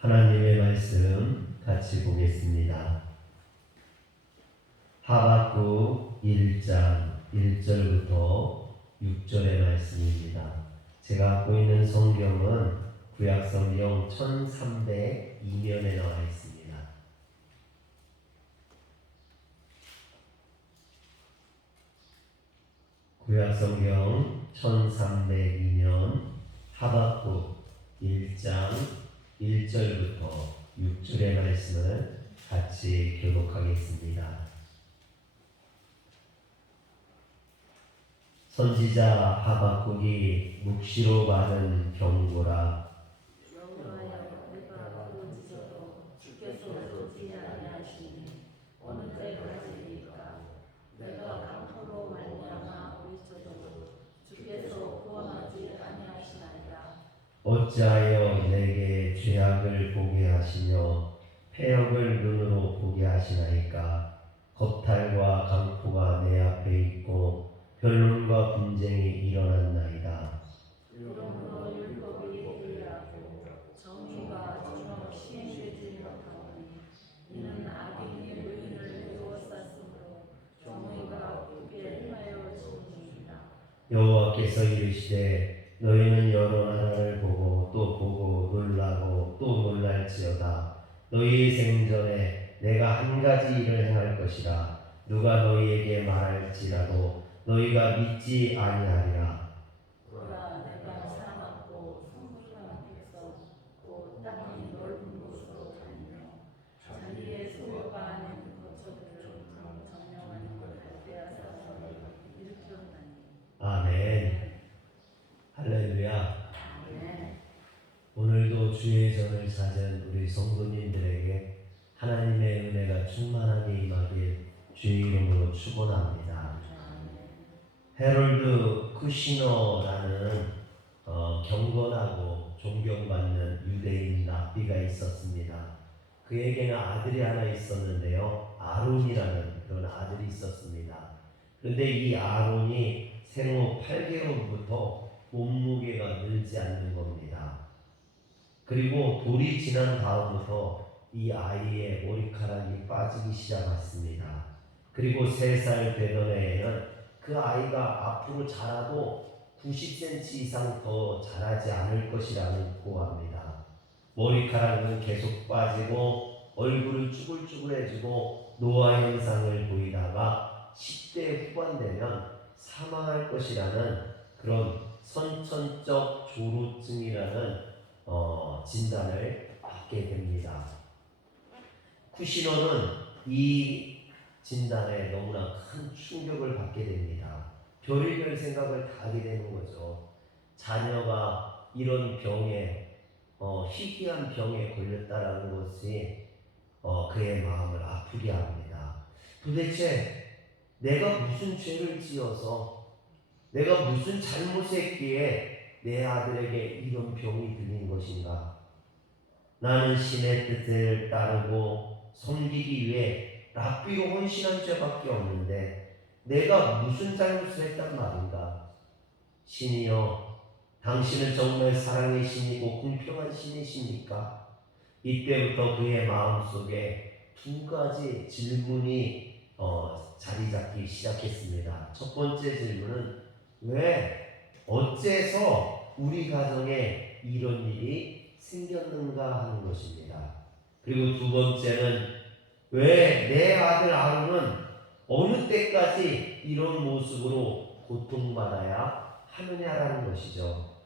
하나님의 말씀 같이 보겠습니다. 하박국 1장 1절부터 6절의 말씀입니다. 제가 갖고 있는 성경은 구약성경 1302면에 나와 있습니다. 구약성경 1302면 하박국 1장 1절부터 6절의 말씀을 같이 교독하겠습니다. 선지자 하박국이 묵시로 받은 경고라. 여호와여, 내가 부르짖어도 주께서 듣지 아니하시니 어느 때까지이까? 내가 강포로 말미암아 부르짖어도 주께서 구원하지 아니하시나이다. 어찌하여 내게 죄악을 보게 하시며 패역을 눈으로 보게 하시나이까? 겁탈과 강포가 내 앞에 있고 변론과 분쟁이 일어났나이다. 그러므로 율법이 불리하고 정의가 전혀 시행되지 못하오니 이는 악인이 의인을 에워쌌으므로 정의가 굳게 행하여 지니이다. 여호와께서 이르시되 너희는 여러 나라를 보고 또 보고 놀라고 또 놀랄지어다. 너희 생전에 내가 한 가지 일을 행할 것이라. 누가 너희에게 말할지라도 너희가 믿지 아니하리라. 보라, 내가 사납고 성불한 백성 곧 땅이 넓은 곳으로 다니며 자기의 소유가 아닌 거처들을 점령하는 갈대아 사람을 일으켰나니. 아멘. 할렐루야. 아멘. 오늘도 주의 전을 찾은 우리 성도님들에게 하나님의 은혜가 충만하게 임하길 주의 이름으로 축원합니다. 헤롤드 쿠시너라는 경건하고 존경받는 유대인 랍비가 있었습니다. 그에게는 아들이 하나 있었는데요, 아론이라는 그런 아들이 있었습니다. 그런데 이 아론이 생후 8개월부터 몸무게가 늘지 않는 겁니다. 그리고 돌이 지난 다음부터 이 아이의 머리카락이 빠지기 시작했습니다. 그리고 3살 되던 해에는 그 아이가 앞으로 자라도 90cm 이상 더 자라지 않을 것이라고 합니다. 머리카락은 계속 빠지고 얼굴은 쭈글쭈글해지고 노화 현상을 보이다가 10대 후반 되면 사망할 것이라는 그런 선천적 조루증이라는 진단을 받게 됩니다. 쿠시너는 이 진단에 너무나 큰 충격을 받게 됩니다. 별의별 생각을 다 하게 되는 거죠. 자녀가 이런 병에 희귀한 병에 걸렸다라는 것이 그의 마음을 아프게 합니다. 도대체 내가 무슨 죄를 지어서 내가 무슨 잘못했기에 내 아들에게 이런 병이 들린 것인가? 나는 신의 뜻을 따르고 섬기기 위해 랍비로 헌신한 죄밖에 없는데 내가 무슨 잘못을 했단 말인가? 신이여, 당신은 정말 사랑의 신이고 공평한 신이십니까? 이때부터 그의 마음속에 2가지 질문이 자리 잡기 시작했습니다. 첫 번째 질문은 왜, 어째서 우리 가정에 이런 일이 생겼는가 하는 것입니다. 그리고 2번째는 왜 내 아들 아론은 어느 때까지 이런 모습으로 고통받아야 하느냐라는 것이죠.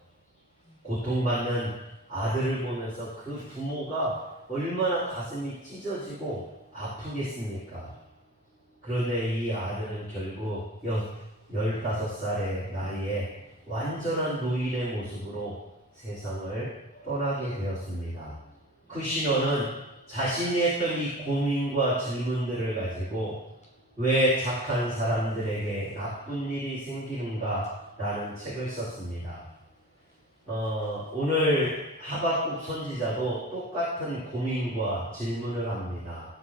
고통받는 아들을 보면서 그 부모가 얼마나 가슴이 찢어지고 아프겠습니까? 그런데 이 아들은 결국 15살의 나이에 완전한 노인의 모습으로 세상을 떠나게 되었습니다. 그 신호는 자신이 했던 이 고민과 질문들을 가지고 왜 착한 사람들에게 나쁜 일이 생기는가 라는 책을 썼습니다. 오늘 하박국 선지자도 똑같은 고민과 질문을 합니다.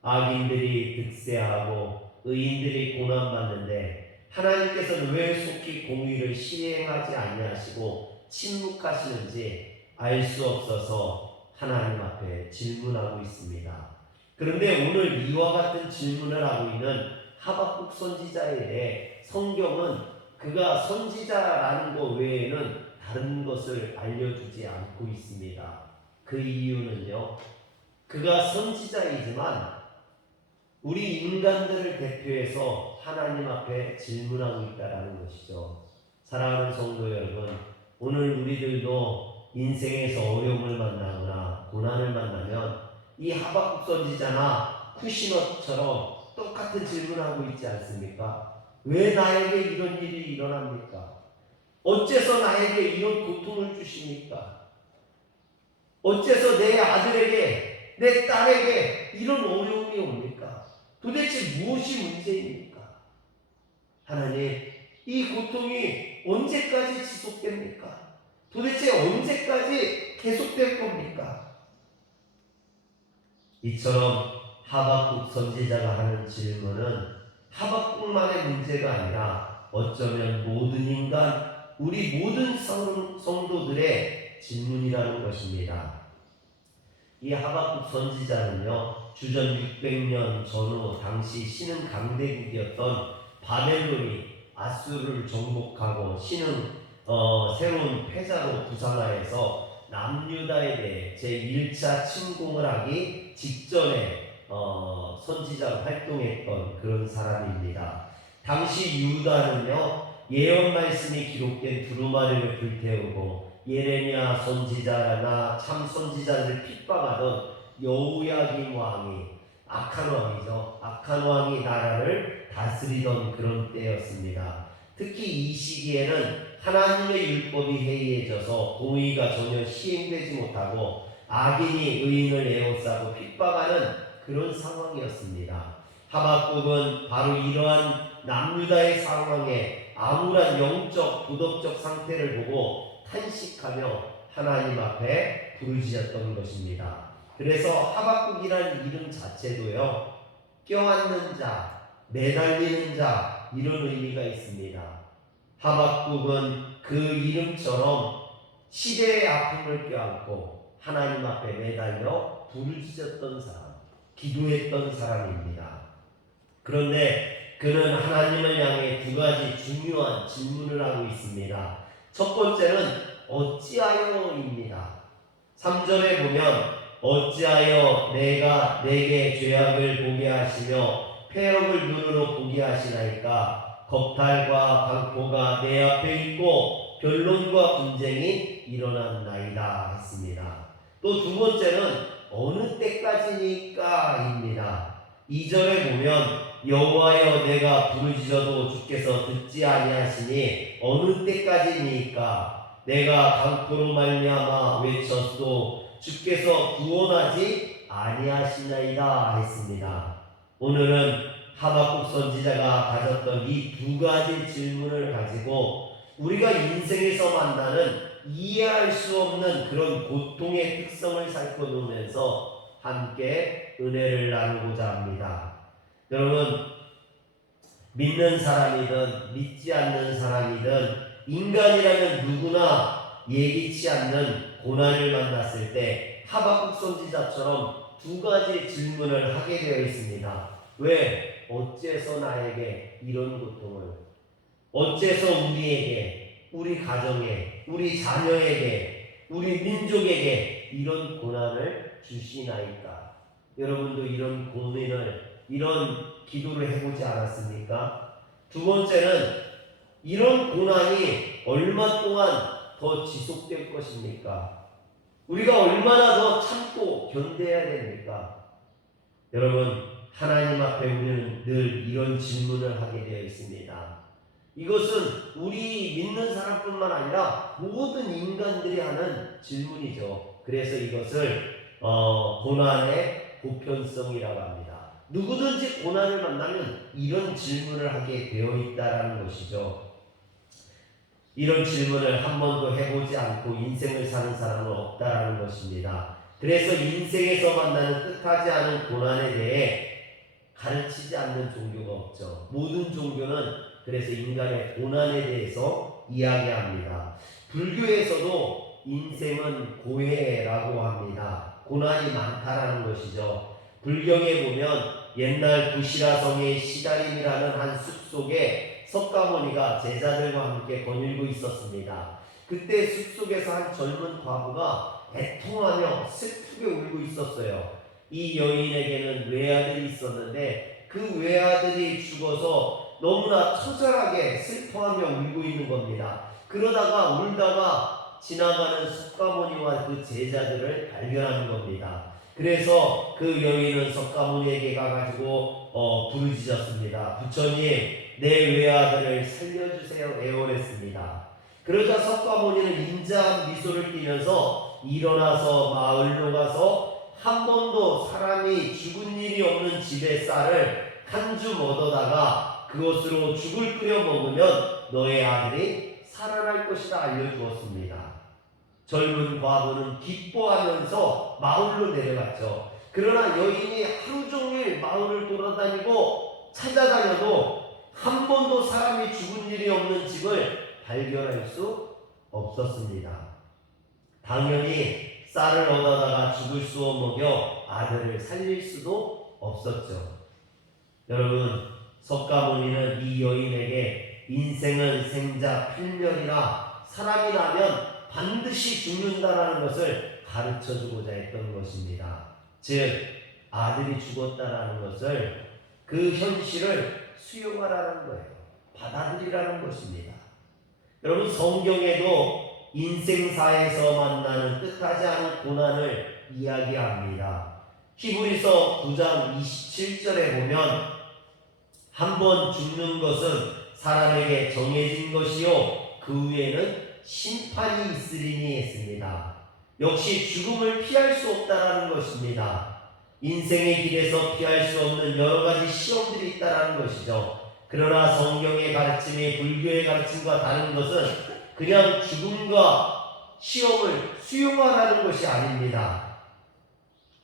악인들이 득세하고 의인들이 고난받는데 하나님께서는 왜 속히 공의를 시행하지 아니하시고 침묵하시는지 알 수 없어서 하나님 앞에 질문하고 있습니다. 그런데 오늘 이와 같은 질문을 하고 있는 하박국 선지자에 대해 성경은 그가 선지자라는 것 외에는 다른 것을 알려주지 않고 있습니다. 그 이유는요, 그가 선지자이지만 우리 인간들을 대표해서 하나님 앞에 질문하고 있다는 것이죠. 사랑하는 성도 여러분, 오늘 우리들도 인생에서 어려움을 만나거나 고난을 만나면 이 하박국 선지자나 쿠시너처럼 똑같은 질문하고 있지 않습니까? 왜 나에게 이런 일이 일어납니까? 어째서 나에게 이런 고통을 주십니까? 어째서 내 아들에게, 내 딸에게 이런 어려움이 옵니까? 도대체 무엇이 문제입니까? 하나님, 이 고통이 언제까지 지속됩니까? 도대체 언제까지 계속될 겁니까? 이처럼 하박국 선지자가 하는 질문은 하박국만의 문제가 아니라 어쩌면 모든 인간, 우리 모든 성도들의 질문이라는 것입니다. 이 하박국 선지자는요, 주전 600년 전후 당시 신흥 강대국이었던 바벨론이 아수르를 정복하고 새로운 패자로 부상하여서 남유다에 대해 제1차 침공을 하기 직전에 선지자로 활동했던 그런 사람입니다. 당시 유다는요, 예언 말씀이 기록된 두루마리를 불태우고 예레미야 선지자나 참 선지자를 핍박하던 여호야김 왕이, 악한 왕이죠. 악한 왕이 나라를 다스리던 그런 때였습니다. 특히 이 시기에는 하나님의 율법이 해이해져서 공의가 전혀 시행되지 못하고 악인이 의인을 에워싸고 핍박하는 그런 상황이었습니다. 하박국은 바로 이러한 남유다의 상황에 암울한 영적 도덕적 상태를 보고 탄식하며 하나님 앞에 부르짖었던 것입니다. 그래서 하박국이라는 이름 자체도요, 껴안는 자, 매달리는 자, 이런 의미가 있습니다. 하박국은 그 이름처럼 시대의 아픔을 껴안고 하나님 앞에 매달려 부르짖었던 사람, 기도했던 사람입니다. 그런데 그는 하나님을 향해 두 가지 중요한 질문을 하고 있습니다. 첫 번째는 어찌하여입니다. 3절에 보면 어찌하여 내가 내게 죄악을 보게 하시며 폐역을 눈으로 보게 하시나이까. 겁탈과 강포가 내 앞에 있고 변론과 분쟁이 일어났나이다 했습니다. 또 두 번째는 어느 때까지니까입니다. 2절에 보면 여호와여 내가 부르짖어도 주께서 듣지 아니하시니 어느 때까지니까. 내가 강포로 말미암아 외쳤도 주께서 구원하지 아니하시나이다 했습니다. 오늘은 하박국 선지자가 가졌던 이 두 가지 질문을 가지고 우리가 인생에서 만나는 이해할 수 없는 그런 고통의 특성을 살펴보면서 함께 은혜를 나누고자 합니다. 여러분, 믿는 사람이든 믿지 않는 사람이든 인간이라면 누구나 예기치 않는 고난을 만났을 때 하박국 선지자처럼 두 가지 질문을 하게 되어 있습니다. 왜? 어째서 나에게 이런 고통을, 어째서 우리에게, 우리 가정에, 우리 자녀에게, 우리 민족에게 이런 고난을 주시나이까? 여러분도 이런 고민을, 이런 기도를 해보지 않았습니까? 두 번째는 이런 고난이 얼마 동안 더 지속될 것입니까? 우리가 얼마나 더 참고 견뎌야 됩니까? 여러분, 하나님 앞에 우리는 늘 이런 질문을 하게 되어 있습니다. 이것은 우리 믿는 사람뿐만 아니라 모든 인간들이 하는 질문이죠. 그래서 이것을 고난의 보편성이라고 합니다. 누구든지 고난을 만나면 이런 질문을 하게 되어 있다라는 것이죠. 이런 질문을 한 번도 해보지 않고 인생을 사는 사람은 없다라는 것입니다. 그래서 인생에서 만나는 뜻하지 않은 고난에 대해 가르치지 않는 종교가 없죠. 모든 종교는 그래서 인간의 고난에 대해서 이야기합니다. 불교에서도 인생은 고해라고 합니다. 고난이 많다라는 것이죠. 불경에 보면 옛날 구시라성의 시다림이라는 한 숲속에 석가모니가 제자들과 함께 거닐고 있었습니다. 그때 숲속에서 한 젊은 과부가 애통하며 슬프게 울고 있었어요. 이 여인에게는 외아들이 있었는데 그 외아들이 죽어서 너무나 처절하게 슬퍼하며 울고 있는 겁니다. 그러다가 울다가 지나가는 석가모니와 그 제자들을 발견하는 겁니다. 그래서 그 여인은 석가모니에게 가가지고 부르짖었습니다. 부처님, 내 외아들을 살려주세요 애원했습니다. 그러자 석가모니는 인자한 미소를 띠면서 일어나서 마을로 가서 한 번도 사람이 죽은 일이 없는 집의 쌀을 한 줌 얻어다가 그것으로 죽을 끓여 먹으면 너의 아들이 살아날 것이다 알려주었습니다. 젊은 과부는 기뻐하면서 마을로 내려갔죠. 그러나 여인이 하루 종일 마을을 돌아다니고 찾아다녀도 한 번도 사람이 죽은 일이 없는 집을 발견할 수 없었습니다. 당연히 쌀을 얻어다가 죽을 쑤어 먹여 아들을 살릴 수도 없었죠. 여러분, 석가모니는 이 여인에게 인생은 생자 필멸이라 사람이 나면 반드시 죽는다라는 것을 가르쳐주고자 했던 것입니다. 즉 아들이 죽었다라는 것을 그 현실을 수용하라는 거예요. 받아들이라는 것입니다. 여러분, 성경에도 인생사에서 만나는 뜻하지 않은 고난을 이야기합니다. 히브리서 9장 27절에 보면 한 번 죽는 것은 사람에게 정해진 것이요 그 후에는 심판이 있으리니 했습니다. 역시 죽음을 피할 수 없다라는 것입니다. 인생의 길에서 피할 수 없는 여러 가지 시험들이 있다라는 것이죠. 그러나 성경의 가르침이 불교의 가르침과 다른 것은 그냥 죽음과 시험을 수용하라는 것이 아닙니다.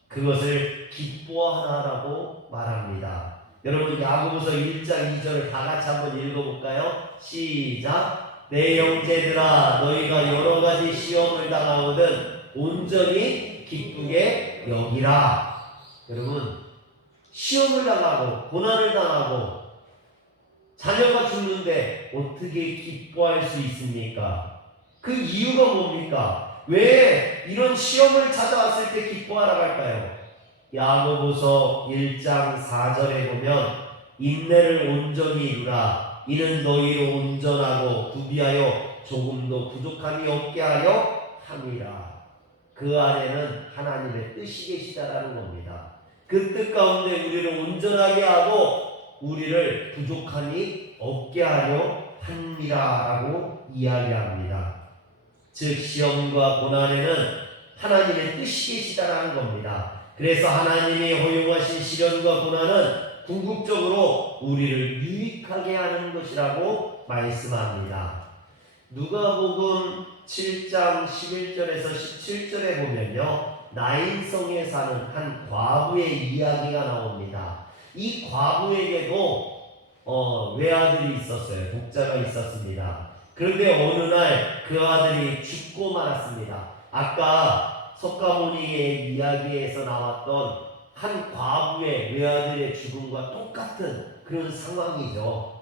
그것을 기뻐하라고 말합니다. 여러분, 야고보서 1장 2절을 다 같이 한번 읽어볼까요? 시작. 내 형제들아, 너희가 여러 가지 시험을 당하거든 온전히 기쁘게 여기라. 여러분, 시험을 당하고 고난을 당하고 자녀가 죽는데 어떻게 기뻐할 수 있습니까? 그 이유가 뭡니까? 왜 이런 시험을 찾아왔을 때 기뻐하라고 할까요? 야고보서 1장 4절에 보면 인내를 온전히 이루라. 이는 너희로 온전하고 구비하여 조금도 부족함이 없게 하려 함이라. 그 안에는 하나님의 뜻이 계시다라는 겁니다. 그 뜻 가운데 우리를 온전하게 하고 우리를 부족함이 없게 하려 함이라라고 이야기합니다. 즉 시험과 고난에는 하나님의 뜻이 계시다라는 겁니다. 그래서 하나님이 허용하신 시련과 고난은 궁극적으로 우리를 유익하게 하는 것이라고 말씀합니다. 누가복음 7장 11절에서 17절에 보면요, 나인성에 사는 한 과부의 이야기가 나옵니다. 이 과부에게도 외아들이 있었어요. 독자가 있었습니다. 그런데 어느 날 그 아들이 죽고 말았습니다. 아까 석가모니의 이야기에서 나왔던 한 과부의 외아들의 죽음과 똑같은 그런 상황이죠.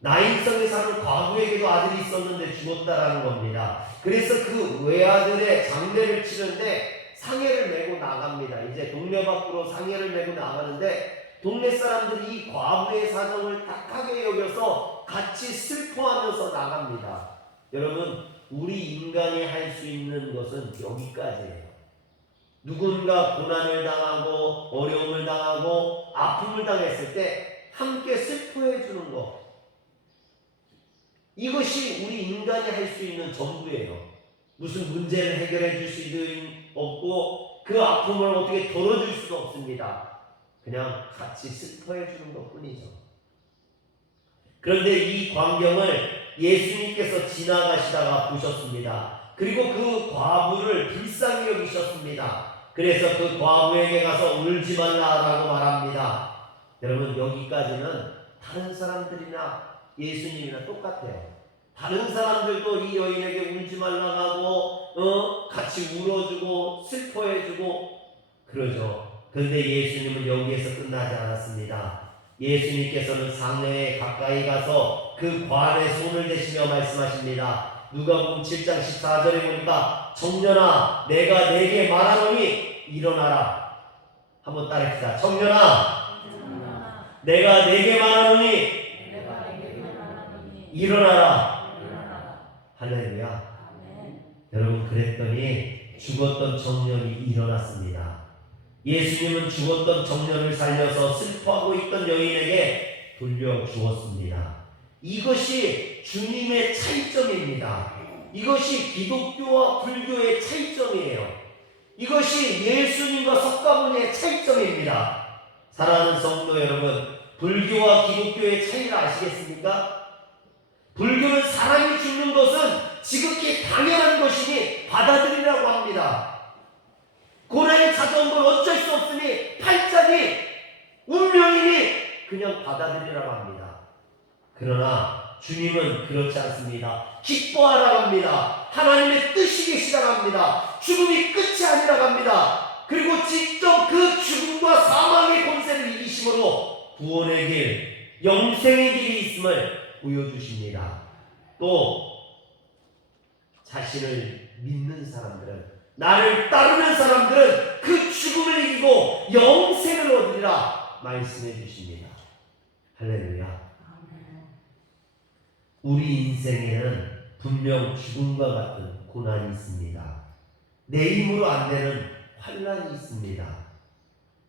나인성에 사는 과부에게도 아들이 있었는데 죽었다라는 겁니다. 그래서 그 외아들의 장례를 치는데 상해를 메고 나갑니다. 이제 동네 밖으로 상해를 메고 나가는데 동네 사람들이 이 과부의 사정을 딱하게 여겨서 같이 슬퍼하면서 나갑니다. 여러분, 우리 인간이 할 수 있는 것은 여기까지예요. 누군가 고난을 당하고 어려움을 당하고 아픔을 당했을 때 함께 슬퍼해 주는 것, 이것이 우리 인간이 할 수 있는 전부예요. 무슨 문제를 해결해 줄 수도 없고 그 아픔을 어떻게 덜어줄 수도 없습니다. 그냥 같이 슬퍼해 주는 것 뿐이죠. 그런데 이 광경을 예수님께서 지나가시다가 보셨습니다. 그리고 그 과부를 불쌍히 여기셨습니다. 그래서 그 과부에게 가서 울지 말라라고 말합니다. 여러분, 여기까지는 다른 사람들이나 예수님이나 똑같아요. 다른 사람들도 이 여인에게 울지 말라고 하고 같이 울어주고 슬퍼해주고 그러죠. 그런데 예수님은 여기에서 끝나지 않았습니다. 예수님께서는 상회에 가까이 가서 그 관에 손을 대시며 말씀하십니다. 누가복음 7장 14절에 보니까 청년아 내가 내게 말하노니 일어나라. 한번 따라합시다. 청년아 내가 내게 말하노니 일어나라. 할렐루야. 여러분 그랬더니 죽었던 청년이 일어났습니다. 예수님은 죽었던 청년을 살려서 슬퍼하고 있던 여인에게 돌려주었습니다. 이것이 주님의 차이점입니다. 이것이 기독교와 불교의 차이점이에요. 이것이 예수님과 석가모니의 차이점입니다. 사랑하는 성도 여러분, 불교와 기독교의 차이를 아시겠습니까? 불교는 사람이 죽는 것은 지극히 당연한 것이니 받아들이라고 합니다. 고난이 찾아온 건 어쩔 수 없으니 팔자니 운명이니 그냥 받아들이라고 합니다. 그러나 주님은 그렇지 않습니다. 기뻐하라고 합니다. 하나님의 뜻이 계시라고 합니다. 죽음이 끝이 아니라고 합니다. 그리고 직접 그 죽음과 사망의 권세를 이기심으로 구원의 길, 영생의 길이 있음을 보여주십니다. 또 자신을 믿는 사람들은, 나를 따르는 사람들은 그 죽음을 이기고 영생을 얻으리라 말씀해 주십니다. 할렐루야. 우리 인생에는 분명 죽음과 같은 고난이 있습니다. 내 힘으로 안 되는 환난이 있습니다.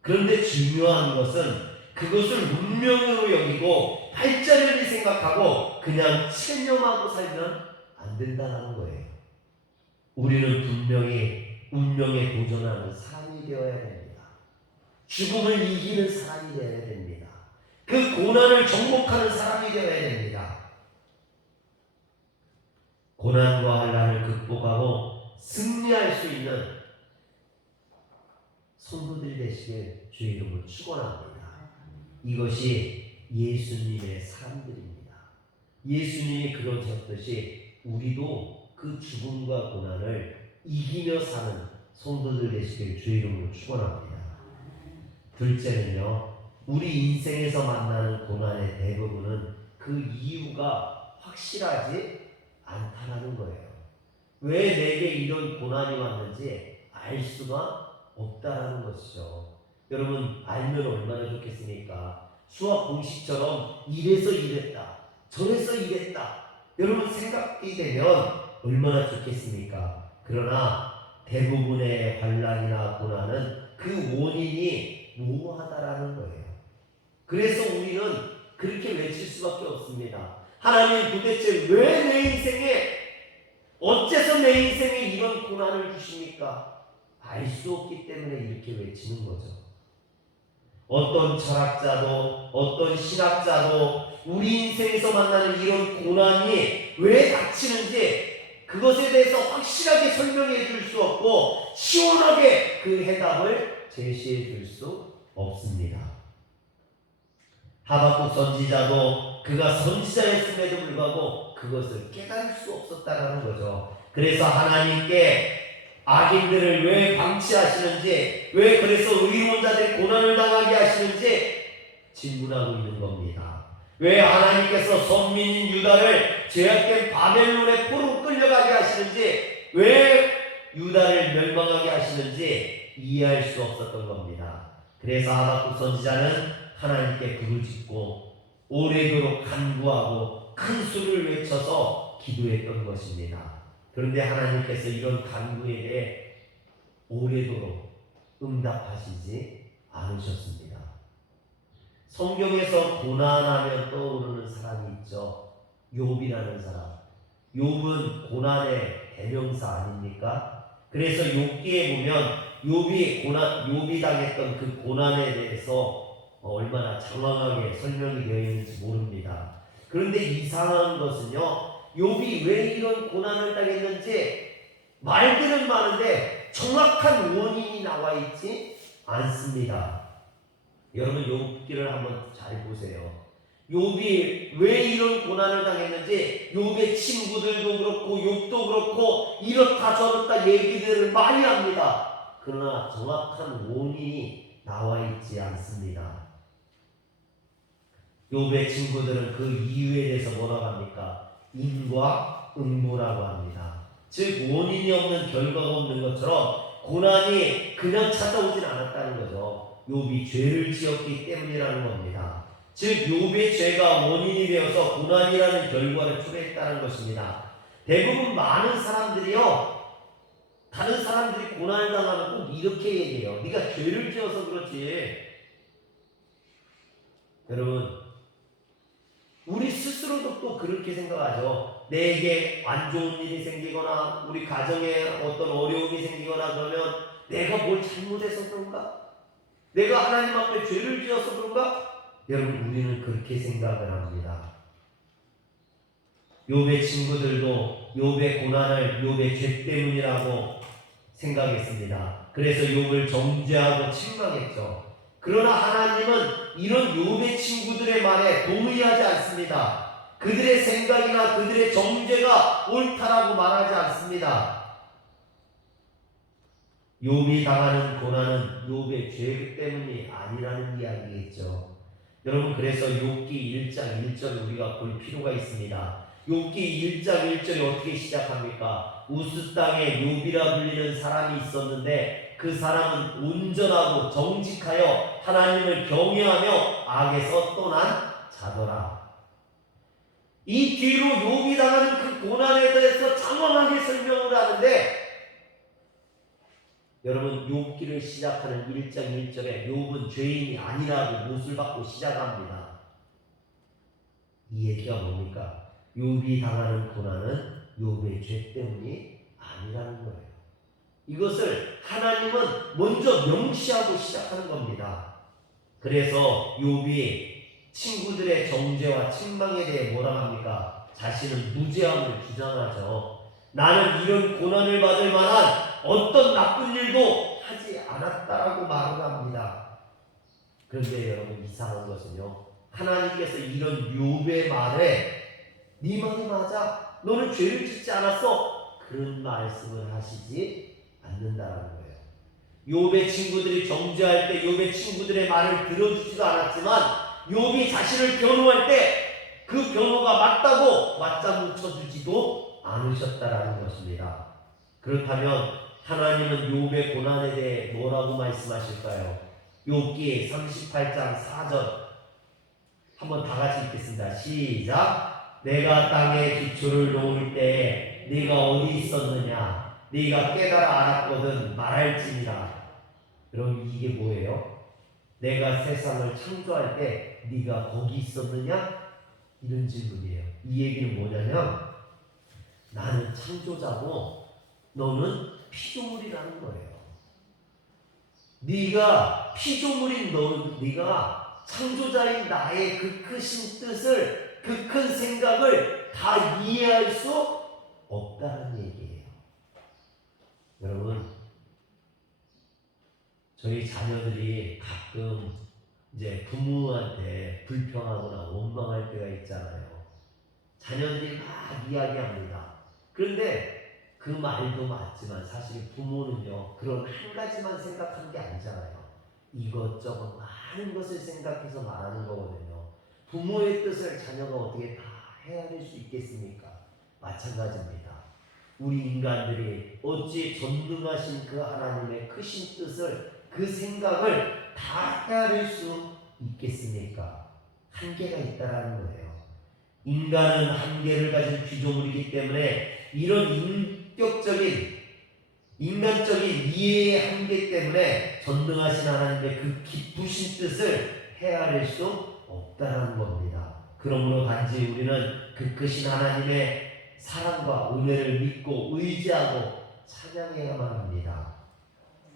그런데 중요한 것은 그것을 운명으로 여기고 팔자를 생각하고 그냥 체념하고 살면 안 된다는 거예요. 우리는 분명히 운명에 도전하는 사람이 되어야 됩니다. 죽음을 이기는 사람이 되어야 됩니다. 그 고난을 정복하는 사람이 되어야 됩니다. 고난과 환난을 극복하고 승리할 수 있는 성도들 되시길 주의 이름으로 축원합니다. 이것이 예수님의 사람들입니다. 예수님이 그러셨듯이 우리도 그 죽음과 고난을 이기며 사는 성도들 되시길 주의 이름으로 축원합니다. 둘째는요, 우리 인생에서 만나는 고난의 대부분은 그 이유가 확실하지 않다라는 거예요. 왜 내게 이런 고난이 왔는지 알 수가 없다라는 것이죠. 여러분 알면 얼마나 좋겠습니까? 수학 공식처럼 이래서 이랬다, 저래서 이랬다, 여러분 생각이 되면 얼마나 좋겠습니까? 그러나 대부분의 환난이나 고난은 그 원인이 모호하다라는 거예요. 그래서 우리는 그렇게 외칠 수밖에 없습니다. 하나님 도대체 왜 내 인생에, 어째서 내 인생에 이런 고난을 주십니까? 알 수 없기 때문에 이렇게 외치는 거죠. 어떤 철학자도 어떤 신학자도 우리 인생에서 만나는 이런 고난이 왜 닥치는지 그것에 대해서 확실하게 설명해 줄 수 없고 시원하게 그 해답을 제시해 줄 수 없습니다. 하박국 선지자도 그가 선지자였음에도 불구하고 그것을 깨달을 수 없었다는 거죠. 그래서 하나님께 악인들을 왜 방치하시는지, 왜 그래서 의로운 자들이 고난을 당하게 하시는지 질문하고 있는 겁니다. 왜 하나님께서 선민인 유다를 죄악된 바벨론의 포로 끌려가게 하시는지, 왜 유다를 멸망하게 하시는지 이해할 수 없었던 겁니다. 그래서 하박국 선지자는 하나님께 부르짖고 오래도록 간구하고 큰 소리를 외쳐서 기도했던 것입니다. 그런데 하나님께서 이런 간구에 대해 오래도록 응답하시지 않으셨습니다. 성경에서 고난하면 떠오르는 사람이 있죠. 욥이라는 사람. 욥은 고난의 대명사 아닙니까? 그래서 욥기에 보면 욥이 당했던 그 고난에 대해서 얼마나 장황하게 설명이 되어 있는지 모릅니다. 그런데 이상한 것은요, 욥이 왜 이런 고난을 당했는지 말들은 많은데 정확한 원인이 나와 있지 않습니다. 여러분 욥기를 한번 잘 보세요. 욥이 왜 이런 고난을 당했는지 욥의 친구들도 그렇고 욥도 그렇고 이렇다 저렇다 얘기들을 많이 합니다. 그러나 정확한 원인이 나와 있지 않습니다. 욥의 친구들은 그 이유에 대해서 뭐라고 합니까? 인과 응보라고 합니다. 즉 원인이 없는 결과가 없는 것처럼 고난이 그냥 찾아오진 않았다는 거죠. 욥이 죄를 지었기 때문이라는 겁니다. 즉 욥의 죄가 원인이 되어서 고난이라는 결과를 초래했다는 것입니다. 대부분 많은 사람들이요, 다른 사람들이 고난을 당하면 꼭 이렇게 얘기해요. 네가 죄를 지어서 그렇지. 여러분, 우리 스스로도 또 그렇게 생각하죠. 내게 안 좋은 일이 생기거나 우리 가정에 어떤 어려움이 생기거나 그러면 내가 뭘 잘못해서 그런가? 내가 하나님 앞에 죄를 지어서 그런가? 여러분, 우리는 그렇게 생각을 합니다. 욥의 친구들도 욥의 고난을 욥의 죄 때문이라고 생각했습니다. 그래서 욥을 정죄하고 책망했죠. 그러나 하나님은 이런 욥의 친구들의 말에 동의하지 않습니다. 그들의 생각이나 그들의 정죄가 옳다라고 말하지 않습니다. 욥이 당하는 고난은 욥의 죄 때문이 아니라는 이야기겠죠. 여러분, 그래서 욥기 1장 1절 우리가 볼 필요가 있습니다. 욥기 1장 1절이 어떻게 시작합니까? 우스 땅에 욥이라 불리는 사람이 있었는데 그 사람은 온전하고 정직하여 하나님을 경외하며 악에서 떠난 자더라. 이 뒤로 욥이 당하는 그 고난에 대해서 장황하게 설명을 하는데, 여러분, 욥기를 시작하는 1장 1절에 욥은 죄인이 아니라고 못을 받고 시작합니다. 이 얘기가 뭡니까? 욥이 당하는 고난은 욥의 죄 때문이 아니라는 거예요. 이것을 하나님은 먼저 명시하고 시작하는 겁니다. 그래서 욥이 친구들의 정죄와 책망에 대해 뭐라 합니까? 자신은 무죄함을 주장하죠. 나는 이런 고난을 받을 만한 어떤 나쁜 일도 하지 않았다라고 말을 합니다. 그런데 여러분, 이상한 것은요, 하나님께서 이런 욥의 말에 네 말이 맞아, 너는 죄를 짓지 않았어, 그런 말씀을 하시지 않는다라는 거예요. 욥의 친구들이 정죄할 때 욥의 친구들의 말을 들어주지도 않았지만 욥이 자신을 변호할 때 그 변호가 맞다고 맞장구 쳐주지도 않으셨다라는 것입니다. 그렇다면 하나님은 욥의 고난에 대해 뭐라고 말씀하실까요? 욥기 38장 4절 한번 다 같이 읽겠습니다. 시작. 내가 땅에 기초를 놓을 때에 네가 어디 있었느냐? 네가 깨달아 알았거든 말할지니라. 그럼 이게 뭐예요? 내가 세상을 창조할 때 네가 거기 있었느냐? 이런 질문이에요. 이 얘기는 뭐냐면 나는 창조자고 너는 피조물이라는 거예요. 네가 피조물인 네가 창조자인 나의 그 크신 뜻을, 그 큰 생각을 다 이해할 수 없다는 얘기예요. 여러분, 저희 자녀들이 가끔 이제 부모한테 불평하거나 원망할 때가 있잖아요. 자녀들이 막 이야기합니다. 그런데 그 말도 맞지만 사실 부모는요, 그런 한 가지만 생각하는 게 아니잖아요. 이것저것 많은 것을 생각해서 말하는 거거든요. 부모의 뜻을 자녀가 어떻게 다 헤아릴 수 있겠습니까? 마찬가지입니다. 우리 인간들이 어찌 전능하신 그 하나님의 크신 뜻을, 그 생각을 다 헤아릴 수 있겠습니까? 한계가 있다라는 거예요. 인간은 한계를 가진 피조물이기 때문에 이런 인간적인 이해의 한계 때문에 전능하신 하나님의 그 깊으신 뜻을 헤아릴 수 없다는 겁니다. 그러므로 단지 우리는 그 크신 하나님의 사랑과 은혜를 믿고 의지하고 찬양해야만 합니다.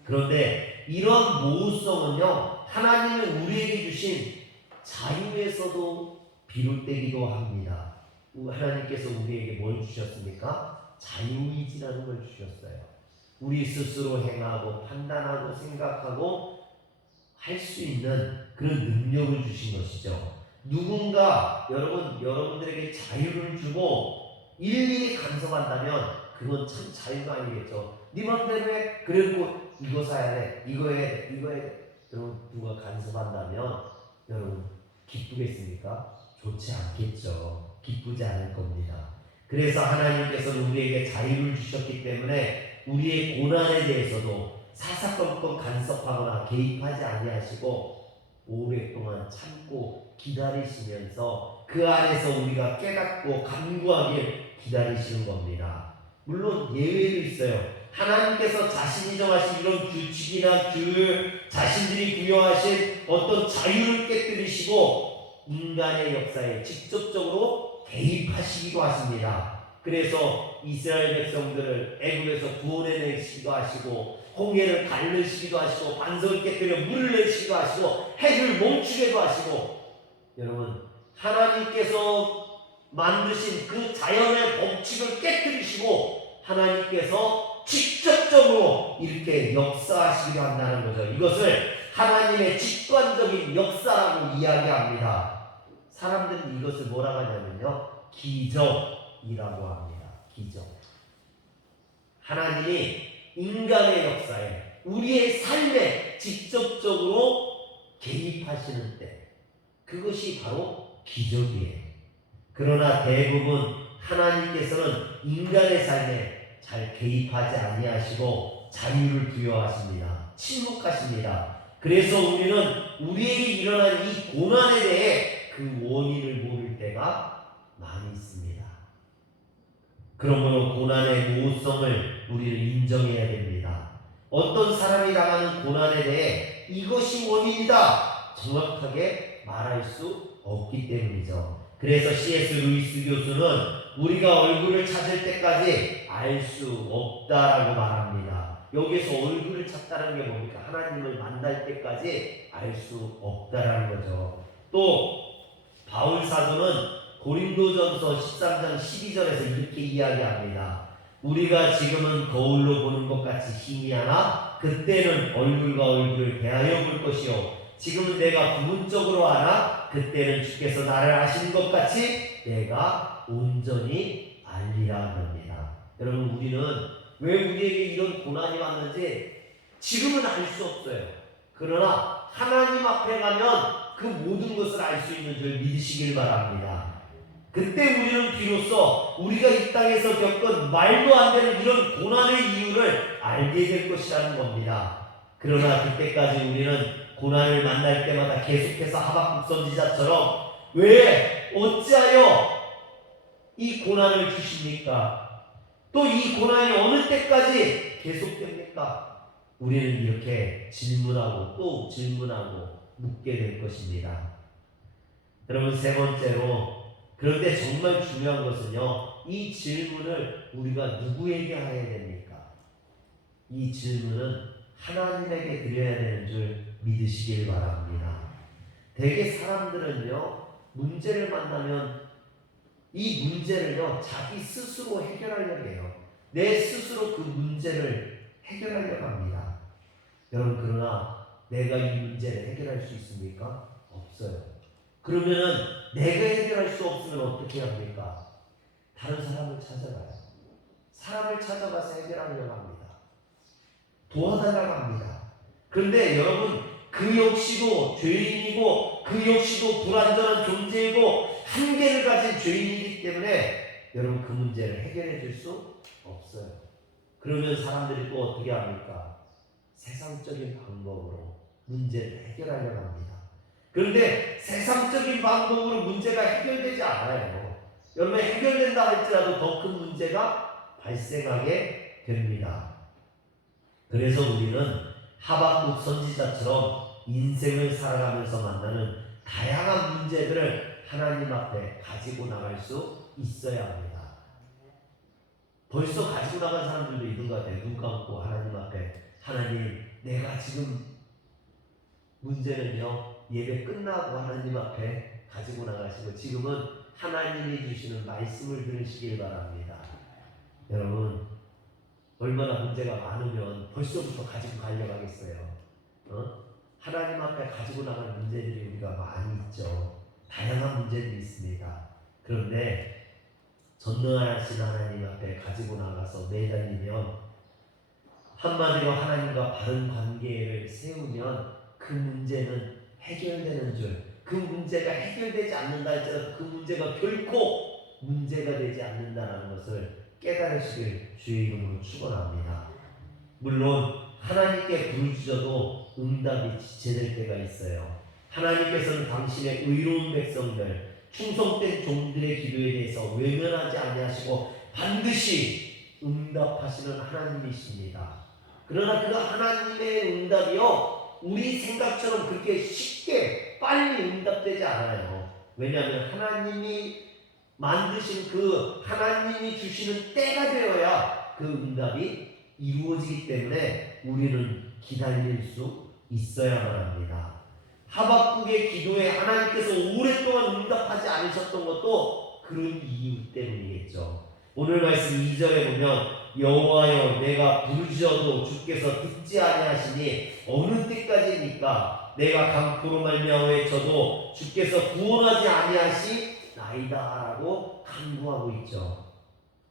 그런데 이런 모호성은요, 하나님은 우리에게 주신 자유에서도 비롯되기도 합니다. 하나님께서 우리에게 뭘 주셨습니까? 자유의지라는 걸 주셨어요. 우리 스스로 행하고 판단하고 생각하고 할 수 있는 그런 능력을 주신 것이죠. 누군가 여러분들에게 자유를 주고 일일이 간섭한다면 그건 참 자유가 아니겠죠. 네 맘대로 해. 그리고 이거 사야 돼. 이거 해. 이거 해. 여러분 누가 간섭한다면 여러분 기쁘겠습니까? 좋지 않겠죠. 기쁘지 않을 겁니다. 그래서 하나님께서는 우리에게 자유를 주셨기 때문에 우리의 고난에 대해서도 사사건건 간섭하거나 개입하지 아니하시고 오랫동안 참고 기다리시면서 그 안에서 우리가 깨닫고 간구하길 기다리시는 겁니다. 물론 예외도 있어요. 하나님께서 자신이 정하신 이런 규칙이나 규율, 자신들이 부여하신 어떤 자유를 깨뜨리시고 인간의 역사에 직접적으로 개입하시기도 하십니다. 그래서 이스라엘 백성들을 애굽에서 구원해내시기도 하시고 홍해를 갈르시기도 하시고 반석을 깨뜨려 물을 내시기도 하시고 해를 멈추게도 하시고 여러분 하나님께서 만드신 그 자연의 법칙을 깨뜨리시고 하나님께서 직접적으로 이렇게 역사하시기도 한다는 거죠. 이것을 하나님의 직관적인 역사라고 이야기합니다. 사람들은 이것을 뭐라고 하냐면요 기적이라고 합니다. 기적. 하나님이 인간의 역사에 우리의 삶에 직접적으로 개입하시는 때 그것이 바로 기적이에요. 그러나 대부분 하나님께서는 인간의 삶에 잘 개입하지 아니하시고 자유를 부여하십니다. 침묵하십니다. 그래서 우리는 우리에게 일어난 이 고난에 대해 그 원인을 모를 때가 많이 있습니다. 그러므로 고난의 모호성을 우리는 인정해야 됩니다. 어떤 사람이 당하는 고난에 대해 이것이 원인이다 정확하게 말할 수 없기 때문이죠. 그래서 C.S. 루이스 교수는 우리가 얼굴을 찾을 때까지 알 수 없다라고 말합니다. 여기서 얼굴을 찾다는 게 뭡니까? 하나님을 만날 때까지 알 수 없다라는 거죠. 또 바울 사도는 고린도전서 13장 12절에서 이렇게 이야기합니다. 우리가 지금은 거울로 보는 것 같이 희미하나 그때는 얼굴과 얼굴을 대하여 볼 것이요 지금은 내가 부분적으로 아나 그때는 주께서 나를 아시는 것 같이 내가 온전히 알리라 합니다. 여러분 우리는 왜 우리에게 이런 고난이 왔는지 지금은 알 수 없어요. 그러나 하나님 앞에 가면 그 모든 것을 알 수 있는 줄 믿으시길 바랍니다. 그때 우리는 비로소 우리가 이 땅에서 겪은 말도 안 되는 이런 고난의 이유를 알게 될 것이라는 겁니다. 그러나 그때까지 우리는 고난을 만날 때마다 계속해서 하박국 선지자처럼 왜 어찌하여 이 고난을 주십니까? 또 이 고난이 어느 때까지 계속됩니까? 우리는 이렇게 질문하고 또 질문하고 묻게 될 것입니다. 여러분 세 번째로 그런데 정말 중요한 것은요 이 질문을 우리가 누구에게 해야 됩니까? 이 질문은 하나님에게 드려야 되는 줄 믿으시길 바랍니다. 대개 사람들은요 문제를 만나면 이 문제를요 자기 스스로 해결하려고 해요. 내 스스로 그 문제를 해결하려고 합니다. 여러분 그러나 내가 이 문제를 해결할 수 있습니까? 없어요. 그러면은 내가 해결할 수 없으면 어떻게 합니까? 다른 사람을 찾아가요. 사람을 찾아가서 해결하려고 합니다. 도와달라고 합니다. 그런데 여러분 그 역시도 죄인이고 그 역시도 불완전한 존재이고 한계를 가진 죄인이기 때문에 여러분 그 문제를 해결해 줄 수 없어요. 그러면 사람들이 또 어떻게 합니까? 세상적인 방법으로 문제를 해결하려고 합니다. 그런데 세상적인 방법으로 문제가 해결되지 않아요. 여러분 해결된다 할지라도 더 큰 문제가 발생하게 됩니다. 그래서 우리는 하박국 선지자처럼 인생을 살아가면서 만나는 다양한 문제들을 하나님 앞에 가지고 나갈 수 있어야 합니다. 벌써 가지고 나간 사람들도 있는 것 같아요. 눈 감고 하나님 앞에 하나님 내가 지금 문제는요 예배 끝나고 하나님 앞에 가지고 나가시고 지금은 하나님이 주시는 말씀을 들으시길 바랍니다. 여러분 얼마나 문제가 많으면 벌써부터 가지고 가려고 하겠어요. 하나님 앞에 가지고 나가는 문제들이 우리가 많이 있죠. 다양한 문제들이 있습니다. 그런데 전능하신 하나님 앞에 가지고 나가서 매달리면, 한마디로 하나님과 바른 관계를 세우면 그 문제는 해결되는 줄, 그 문제가 해결되지 않는다 할지라도 그 문제가 결코 문제가 되지 않는다는 것을 깨달으시길 주의 이름으로 축원합니다. 물론 하나님께 부르짖어도 응답이 지체될 때가 있어요. 하나님께서는 당신의 의로운 백성들, 충성된 종들의 기도에 대해서 외면하지 아니하시고 반드시 응답하시는 하나님이십니다. 그러나 그 하나님의 응답이요, 우리 생각처럼 그렇게 쉽게 빨리 응답되지 않아요. 왜냐하면 하나님이 만드신 그 하나님이 주시는 때가 되어야 그 응답이 이루어지기 때문에 우리는 기다릴 수 있어야만 합니다. 하박국의 기도에 하나님께서 오랫동안 응답하지 않으셨던 것도 그런 이유 때문이겠죠. 오늘 말씀 2절에 보면 여호와여 내가 부르짖어도 주께서 듣지 아니하시니 어느 때까지입니까? 내가 강포로 말미암아 외쳐도 주께서 구원하지 아니하시나이다 라고 간구하고 있죠.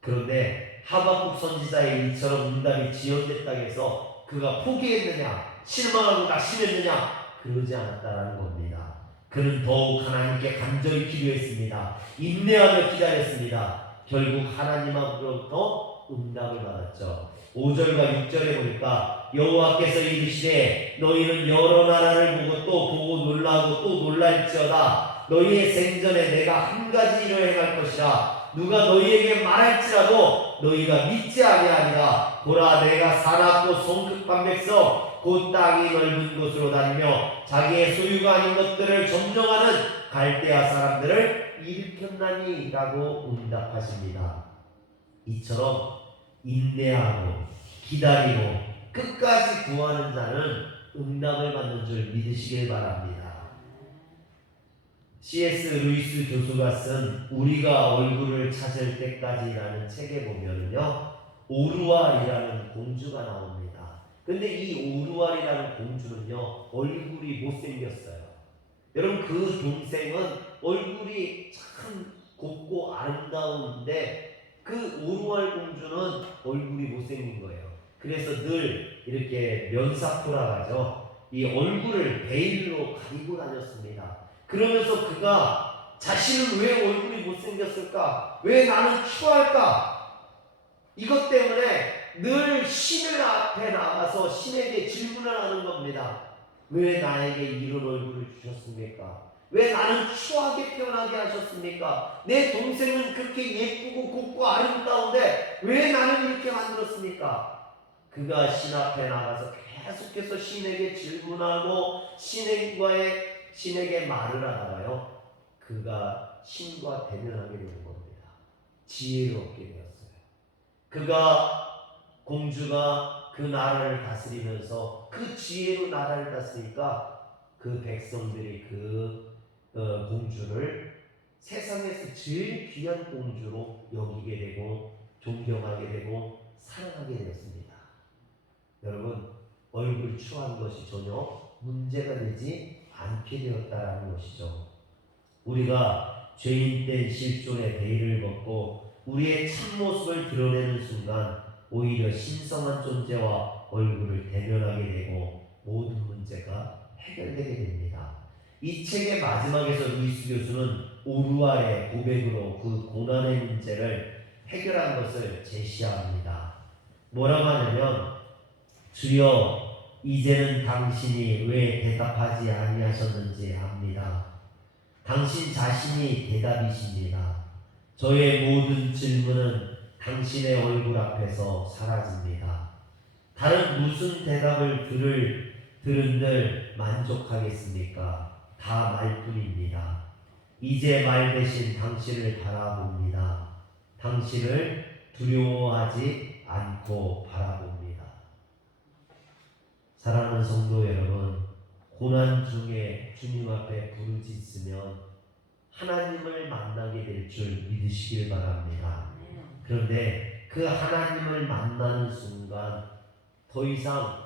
그런데 하박국 선지자의 일처럼 응답이 지연됐다고 해서 그가 포기했느냐, 실망하고 낙심했느냐, 그러지 않았다는 겁니다. 그는 더욱 하나님께 간절히 기도했습니다. 인내하며 기다렸습니다. 결국 하나님으로부터 응답을 받았죠. 5절과 6절에 보니까 여호와께서 이르시되 너희는 여러 나라를 보고 또 보고 놀라고 또 놀랄지어다. 너희의 생전에 내가 한 가지 일을 행할 것이라. 누가 너희에게 말할지라도 너희가 믿지 아니하리라. 보라 내가 사납고 성급한 백성 곧 땅이 넓은 곳으로 다니며 자기의 소유가 아닌 것들을 점령하는 갈대아 사람들을 일으켰나니 라고 응답하십니다. 이처럼 인내하고 기다리고 끝까지 구하는 자는 응답을 받는 줄 믿으시길 바랍니다. C.S. 루이스 교수가 쓴 우리가 얼굴을 찾을 때까지라는 책에 보면요, 오르왈이라는 공주가 나옵니다. 근데 이 오르왈이라는 공주는요, 얼굴이 못생겼어요. 여러분, 그 동생은 얼굴이 참 곱고 아름다운데 그 오르왈 공주는 얼굴이 못생긴 거예요. 그래서 늘 이렇게 면사포라 하죠. 이 얼굴을 베일로 가리고 다녔습니다. 그러면서 그가 자신은 왜 얼굴이 못생겼을까? 왜 나는 추할까? 이것 때문에 늘 신을 앞에 나가서 신에게 질문을 하는 겁니다. 왜 나에게 이런 얼굴을 주셨습니까? 왜 나는 추하게 태어나게 하셨습니까? 내 동생은 그렇게 예쁘고 곱고 아름다운데 왜 나는 이렇게 만들었습니까? 그가 신 앞에 나가서 계속해서 신에게 질문하고 신에게 말을 하다가요, 그가 신과 대면하게 되는 겁니다. 지혜를 얻게 되었어요. 공주가 그 나라를 다스리면서 그 지혜로 나라를 다스리니까 그 백성들이 공주를 세상에서 제일 귀한 공주로 여기게 되고 존경하게 되고 사랑하게 되었습니다. 여러분, 얼굴 추한 것이 전혀 문제가 되지 않게 되었다라는 것이죠. 우리가 죄인된 실존의 베일을 벗고 우리의 참모습을 드러내는 순간 오히려 신성한 존재와 얼굴을 대면하게 되고 모든 문제가 해결되게 됩니다. 이 책의 마지막에서 루이스 교수는 오르왈의 고백으로 그 고난의 문제를 해결한 것을 제시합니다. 뭐라고 하냐면, 주여 이제는 당신이 왜 대답하지 아니하셨는지 압니다. 당신 자신이 대답이십니다. 저의 모든 질문은 당신의 얼굴 앞에서 사라집니다. 다른 무슨 대답을 들은들 만족하겠습니까? 다 말뿐입니다. 이제 말 대신 당신을 바라봅니다. 당신을 두려워하지 않고 바라봅니다. 사랑하는 성도 여러분, 고난 중에 주님 앞에 부르짖으면 하나님을 만나게 될 줄 믿으시길 바랍니다. 그런데 그 하나님을 만나는 순간 더 이상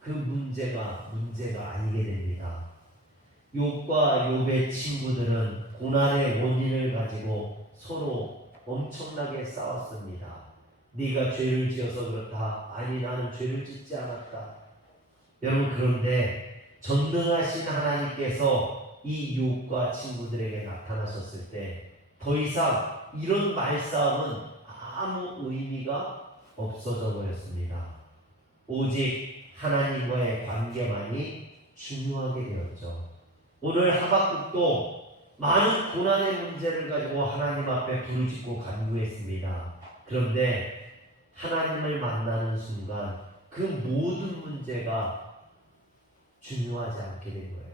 그 문제가 아니게 됩니다. 욥과 욥의 친구들은 고난의 원인을 가지고 서로 엄청나게 싸웠습니다. 네가 죄를 지어서 그렇다. 아니 나는 죄를 짓지 않았다. 여러분 그런데 전능하신 하나님께서 이 욥과 친구들에게 나타나셨을 때 더 이상 이런 말싸움은 아무 의미가 없어져 버렸습니다. 오직 하나님과의 관계만이 중요하게 되었죠. 오늘 하박국도 많은 고난의 문제를 가지고 하나님 앞에 부르짖고 간구했습니다. 그런데 하나님을 만나는 순간 그 모든 문제가 중요하지 않게 된 거예요.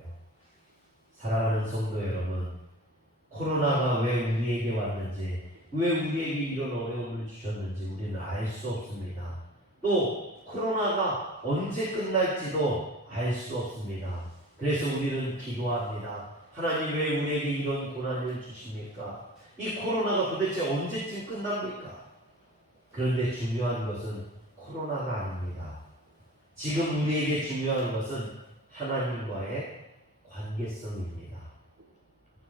사랑하는 성도 여러분, 코로나가 왜 우리에게 왔는지, 왜 우리에게 이런 어려움을 주셨는지 우리는 알 수 없습니다. 또 코로나가 언제 끝날지도 알 수 없습니다. 그래서 우리는 기도합니다. 하나님 왜 우리에게 이런 고난을 주십니까? 이 코로나가 도대체 언제쯤 끝납니까? 그런데 중요한 것은 코로나가 아닙니다. 지금 우리에게 중요한 것은 하나님과의 관계성입니다.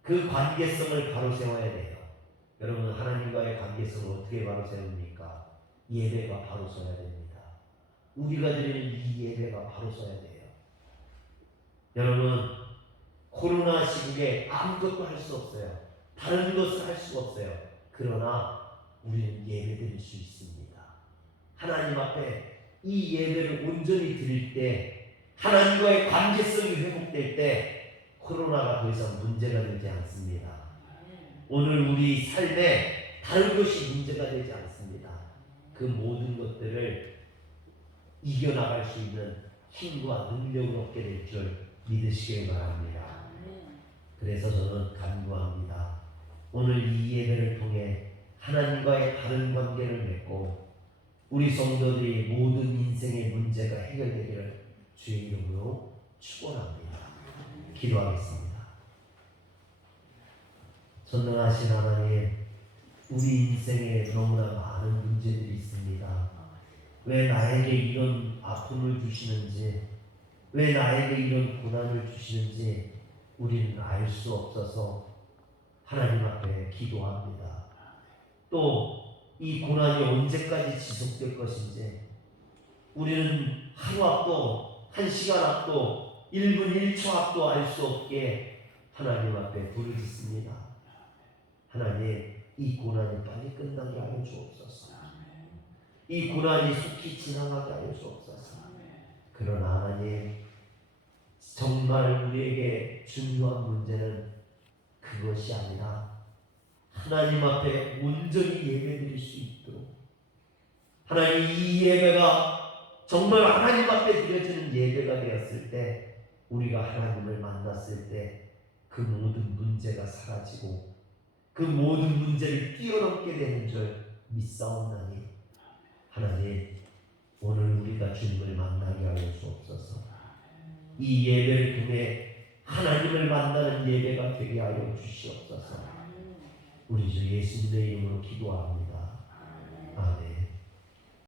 그 관계성을 바로 세워야 돼요. 여러분 하나님과의 관계성을 어떻게 바로 세웁니까? 예배가 바로 서야 됩니다. 우리가 드리는 이 예배가 바로 서야 돼요. 여러분 코로나 시국에 아무것도 할 수 없어요. 다른 것을 할 수가 없어요. 그러나 우리는 예배 드릴 수 있습니다. 하나님 앞에 이 예배를 온전히 드릴 때 하나님과의 관계성이 회복될 때 코로나가 더 이상 문제가 되지 않습니다. 오늘 우리 삶에 다른 것이 문제가 되지 않습니다. 그 모든 것들을 이겨나갈 수 있는 힘과 능력을 얻게 될 줄 믿으시길 바랍니다. 그래서 저는 간구합니다. 오늘 이 예배를 통해 하나님과의 바른 관계를 맺고 우리 성도들이 모든 인생의 문제가 해결되기를 주의 이름으로 축원합니다. 기도하겠습니다. 전능하신 하나님, 우리 인생에 너무나 많은 문제들이 있습니다. 왜 나에게 이런 아픔을 주시는지, 왜 나에게 이런 고난을 주시는지 우리는 알 수 없어서 하나님 앞에 기도합니다. 또 이 고난이 언제까지 지속될 것인지 우리는 하루 앞도, 한 시간 앞도, 1분 1초 앞도 알 수 없게 하나님 앞에 부르짖습니다. 하나님, 이 고난이 빨리 끝나게 하여 주옵소서. 이 고난이 속히 지나가게 하여 주옵소서. 그러나 하나님, 정말 우리에게 중요한 문제는 그것이 아니라 하나님 앞에 온전히 예배드릴 수 있도록, 하나님 이 예배가 정말 하나님 앞에 드려지는 예배가 되었을 때, 우리가 하나님을 만났을 때 그 모든 문제가 사라지고 그 모든 문제를 뛰어넘게 되는 줄 믿사옵나니 하나님, 오늘 우리가 주님을 만나게 하여 주옵소서. 이 예배를 통해 하나님을 만나는 예배가 되게 하여 주시옵소서. 우리 주 예수님의 이름으로 기도합니다. 아멘.